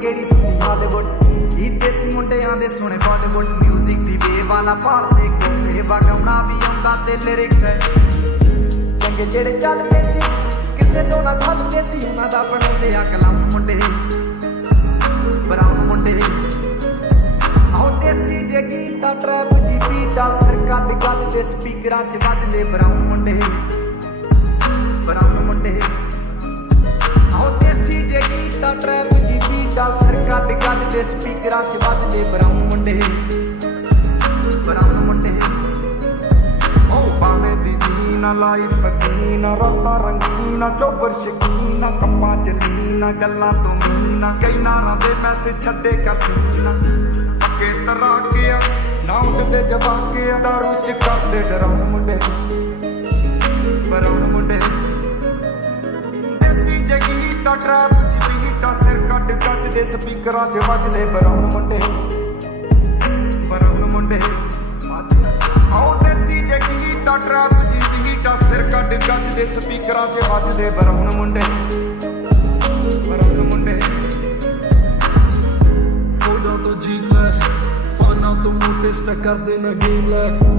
ਕਿਹੜੀ ਸੁਣੀ ਹਾਲੀਵੁੱਡ ਇਹ ਦੇਸੀ ਮੁੰਡਿਆਂ ਦੇ ਸੁਣੇ ਬਾਲੀਵੁੱਡ ਮਿਊਜ਼ਿਕ ਦੀ ਵੇਵਾ ਨਾ ਭਾਲਦੇ ਕੋਲੇ ਵਗਾਉਣਾ ਵੀ ਆਉਂਦਾ ਤੇ ਲਿਰਿਕਸ ਹੈ ਚੰਗੇ ਜਿਹੜੇ ਚੱਲਦੇ ਸੀ ਕਿਸੇ ਤੋਂ ਨਾ ਖੱਲਦੇ ਸੀ ਉਹਨਾਂ ਦਾ ਬਣਾਉਂਦੇ ਆ ਕਲਮ ਮੁੰਡੇ ਬਰਾਉਨ ਮੁੰਡੇ ਆਹ ਦੇਸੀ ਜੇ ਗੀਤਾਂ ਟਰੈਪ ਦੀ ਬੀਟਾਂ ਸਿਰ ਕੱਢ ਕੱਢ ਦੇ ਸਪੀਕਰਾਂ 'ਚ ਵੱਜਦੇ ਬਰਾਉਨ ਮੁੰਡੇ ਆਹ ਦੇਸੀ ਜੇ ਗੀਤਾਂ ਟਰੈਪ ਦੀ ਬੀਟਾਂ ਸਿਰ ਕੱਢ ਕੱਢ ਦੇ ਸਪੀਕਰਾਂ 'ਚ ਵੱਜਦੇ ਬਰਾਉਨ ਮੁੰਡੇ ਭਾਵੇਂ ਦੀ ਜੀਨਾ ਲਾਈਫ ਪਸੀਨਾ ਰਾਤਾਂ ਰੰਗੀਨਾ ਚੋਬਰ ਸ਼ਕੀਨਾ ਕੰਮਾਂ ਚ ਲੀਨਾ ਗੱਲਾਂ ਤੋਂ ਮੀਨਾ ਕਈ ਨਾਰਾਂ ਦੇ ਮੈਸੇਜ ਛੱਡੇ ਕਸੀਨਾ ਪੱਕੇ ਤਰਾਕਿਆ ਨਾ ਉੱਡਦੇ ਜਵਾਕਿਆ ਦਾਰੂ ਚ ਕਰਦੇ ਡਰਾਉਣ ਮੁੰਡੇ ਬਰਾਉਣ ਮੁੰਡੇ ਦੇਸੀ ਜਗੀਤਾ ਟਰੈਪ ਚ ਬੀਟਾਂ ਸਿਰ ਕੱਢ ਕੱਢ ਦੇ ਸਪੀਕਰਾਂ 'ਚ ਵੱਜਦੇ ਬਰਾਉਣ ਮੁੰਡੇ ਆਹ ਦੇਸੀ ਜਗੀਤਾ ਟਰੈਪ ਜੀ ਬੀਟਾਂ ਸਿਰ ਕੱਢ ਕੱਢ ਦੇ ਸਪੀਕਰਾਂ 'ਚ ਵੱਜਦੇ ਬਰਾਉਨ ਮੁੰਡੇ ਫੋਟੋ ਤੋਂ ਜੀ ਕਲਾਸ ਫਾਨਾ ਤੋਂ ਮੋਟੇ ਸਟਾ ਕਰਦੇ ਨਾ ਗੇਮ ਲੈ